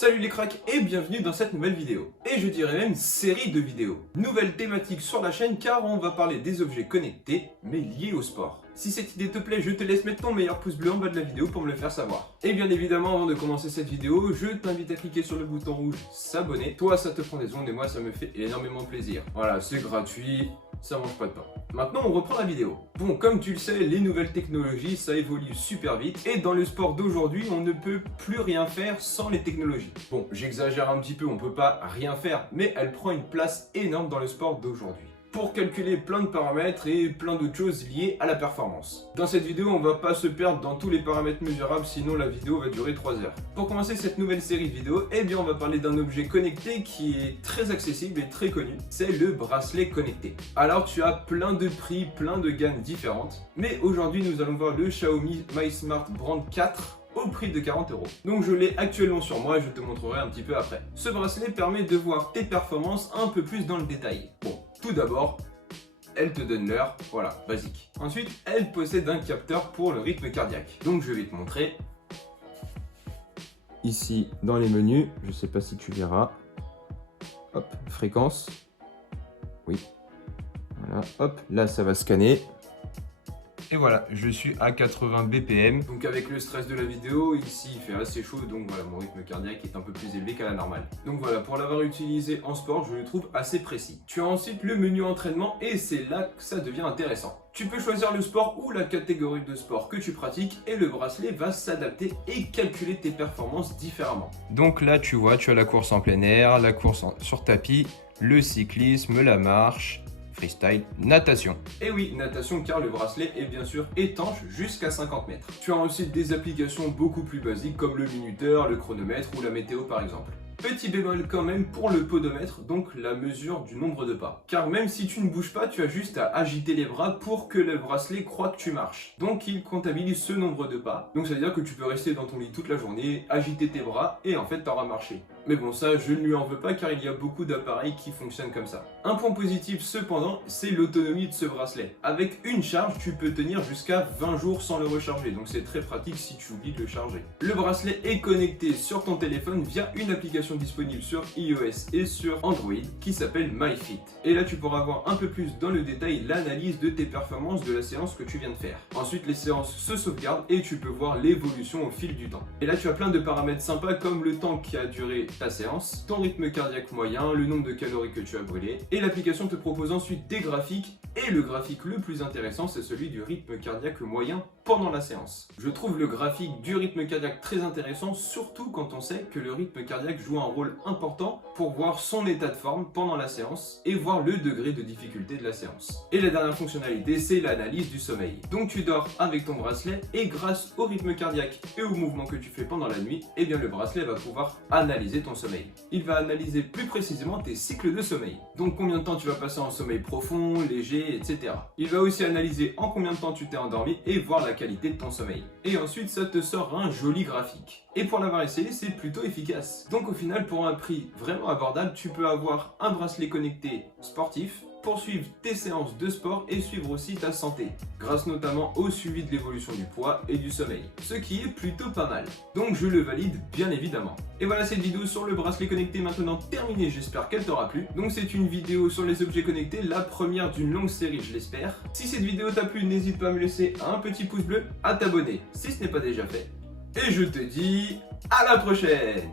Salut les cracks et bienvenue dans cette nouvelle vidéo. Et je dirais même série de vidéos. Nouvelle thématique sur la chaîne car on va parler des objets connectés mais liés au sport. Si cette idée te plaît, je te laisse mettre ton meilleur pouce bleu en bas de la vidéo pour me le faire savoir. Et bien évidemment, avant de commencer cette vidéo, je t'invite à cliquer sur le bouton rouge s'abonner. Toi ça te prend des ondes et moi ça me fait énormément plaisir. Voilà, c'est gratuit, ça mange pas de pain. Maintenant on reprend la vidéo. Bon, comme tu le sais, les nouvelles technologies ça évolue super vite et dans le sport d'aujourd'hui on ne peut plus rien faire sans les technologies. Bon, j'exagère un petit peu, on peut pas rien faire, mais elle prend une place énorme dans le sport d'aujourd'hui pour calculer plein de paramètres et plein d'autres choses liées à la performance. Dans cette vidéo, on va pas se perdre dans tous les paramètres mesurables, sinon la vidéo va durer 3 heures. Pour commencer cette nouvelle série de vidéos, eh bien on va parler d'un objet connecté qui est très accessible et très connu, c'est le bracelet connecté. Alors tu as plein de prix, plein de gammes différentes, mais aujourd'hui nous allons voir le Xiaomi Mi Smart Brand 4 au prix de 40 €. Donc je l'ai actuellement sur moi et je te montrerai un petit peu après. Ce bracelet permet de voir tes performances un peu plus dans le détail. Bon, tout d'abord, elle te donne l'heure, voilà, basique. Ensuite, elle possède un capteur pour le rythme cardiaque. Donc je vais te montrer. Ici, dans les menus, je sais pas si tu verras. Hop, fréquence. Oui. Voilà, hop, là ça va scanner. Et voilà, je suis à 80 BPM. Donc avec le stress de la vidéo, ici il fait assez chaud, donc voilà, mon rythme cardiaque est un peu plus élevé qu'à la normale. Donc voilà, pour l'avoir utilisé en sport, je le trouve assez précis. Tu as ensuite le menu entraînement et c'est là que ça devient intéressant. Tu peux choisir le sport ou la catégorie de sport que tu pratiques et le bracelet va s'adapter et calculer tes performances différemment. Donc là tu vois, tu as la course en plein air, la course sur tapis, le cyclisme, la marche, freestyle, natation. Et oui, natation car le bracelet est bien sûr étanche jusqu'à 50 mètres. Tu as ensuite des applications beaucoup plus basiques comme le minuteur, le chronomètre ou la météo par exemple. Petit bémol quand même pour le podomètre, donc la mesure du nombre de pas. Car même si tu ne bouges pas, tu as juste à agiter les bras pour que le bracelet croie que tu marches. Donc il comptabilise ce nombre de pas. Donc ça veut dire que tu peux rester dans ton lit toute la journée, agiter tes bras et en fait tu auras marché. Mais bon, ça je ne lui en veux pas car il y a beaucoup d'appareils qui fonctionnent comme ça. Un point positif cependant, c'est l'autonomie de ce bracelet. Avec une charge, tu peux tenir jusqu'à 20 jours sans le recharger. Donc c'est très pratique si tu oublies de le charger. Le bracelet est connecté sur ton téléphone via une application disponible sur iOS et sur Android qui s'appelle MyFit. Et là tu pourras voir un peu plus dans le détail l'analyse de tes performances de la séance que tu viens de faire. Ensuite les séances se sauvegardent et tu peux voir l'évolution au fil du temps. Et là tu as plein de paramètres sympas comme le temps qui a duré ta séance, ton rythme cardiaque moyen, le nombre de calories que tu as brûlé. Et l'application te propose ensuite des graphiques et le graphique le plus intéressant c'est celui du rythme cardiaque moyen pendant la séance. Je trouve le graphique du rythme cardiaque très intéressant, surtout quand on sait que le rythme cardiaque joue un rôle important pour voir son état de forme pendant la séance et voir le degré de difficulté de la séance. Et la dernière fonctionnalité, c'est l'analyse du sommeil. Donc tu dors avec ton bracelet et grâce au rythme cardiaque et au mouvement que tu fais pendant la nuit, eh bien le bracelet va pouvoir analyser ton sommeil. Il va analyser plus précisément tes cycles de sommeil. Donc combien de temps tu vas passer en sommeil profond, léger, etc. Il va aussi analyser en combien de temps tu t'es endormi et voir la qualité de ton sommeil. Et ensuite ça te sort un joli graphique. Et pour l'avoir essayé, c'est plutôt efficace. Donc au final, pour un prix vraiment abordable, tu peux avoir un bracelet connecté sportif, poursuivre tes séances de sport et suivre aussi ta santé, grâce notamment au suivi de l'évolution du poids et du sommeil, ce qui est plutôt pas mal. Donc je le valide bien évidemment. Et voilà, cette vidéo sur le bracelet connecté maintenant terminée, j'espère qu'elle t'aura plu. Donc c'est une vidéo sur les objets connectés, la première d'une longue série je l'espère. Si cette vidéo t'a plu, n'hésite pas à me laisser un petit pouce bleu, à t'abonner si ce n'est pas déjà fait. Et je te dis à la prochaine!